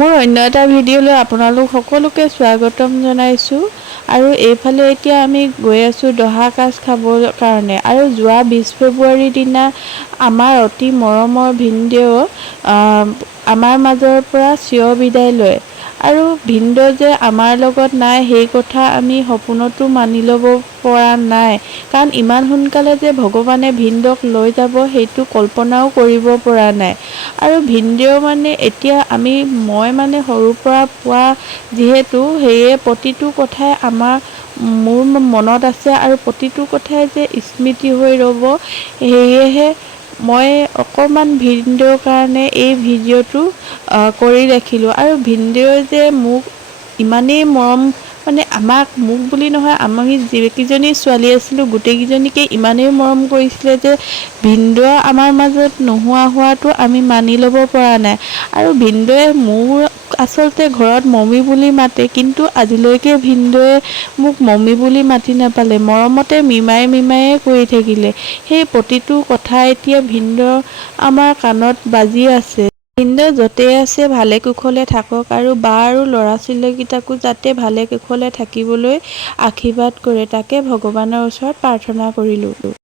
মোৰ অন্য এটা ভিডিঅ'লৈ আপোনালোক সকলোকে স্বাগতম জনাইছোঁ। আৰু এইফালে এতিয়া আমি গৈ আছোঁ দহা কাজ খাবৰ কাৰণে। আৰু যোৱা বিছ ফেব্ৰুৱাৰীৰ দিনা আমাৰ অতি মৰমৰ ভিনদেউ আমাৰ মাজৰ পৰা চিৰ বিদায় লয়। আৰু ভিনদেউ যে আমাৰ লগত নাই সেই কথা আমি সপোনতো মানি ল'ব পৰা নাই। কাৰণ ইমান সোনকালে যে ভগৱানে ভিনদেউক লৈ যাব সেইটো কল্পনাও কৰিব পৰা নাই। আৰু ভিনদেউ মানে এতিয়া আমি মই মানে সৰুৰ পৰা পোৱা যিহেতু সেয়ে প্ৰতিটো কথাই আমাৰ মোৰ মনত আছে আৰু প্ৰতিটো কথাই যে স্মৃতি হৈ ৰ'ব সেয়েহে মই অকণমান ভিনদেউৰ কাৰণে এই ভিডিঅ'টো কৰি ৰাখিলোঁ। আৰু ভিনদেউৱে যে মোক ইমানেই মৰম মানে আমাক মোক বুলি নহয় আমি যিকেইজনী ছোৱালী আছিলোঁ গোটেইকেইজনীকে ইমানেই মৰম কৰিছিলে যে ভিনদেউ আমাৰ মাজত নোহোৱা হোৱাটো আমি মানি ল'ব পৰা নাই। আৰু ভিনদেউৱে মোৰ আচলতে ঘৰত মমী বুলি মাতে কিন্তু আজিলৈকে ভিনদেউৱে মোক মমী বুলি মাতি নাপালে। মৰমতে মিমাই মিমায়ে কৰি থাকিলে। সেই প্ৰতিটো কথা এতিয়া ভিনদেউ আমাৰ কাণত বাজি আছে। ভিনদেউ য'তেই আছে ভালে কুশলে থাকক আৰু বা আৰু ল'ৰা ছোৱালীকেইটাকো যাতে ভালে কুশলে থাকিবলৈ আশীৰ্বাদ কৰে তাকে ভগৱানৰ ওচৰত প্ৰাৰ্থনা কৰিলোঁ।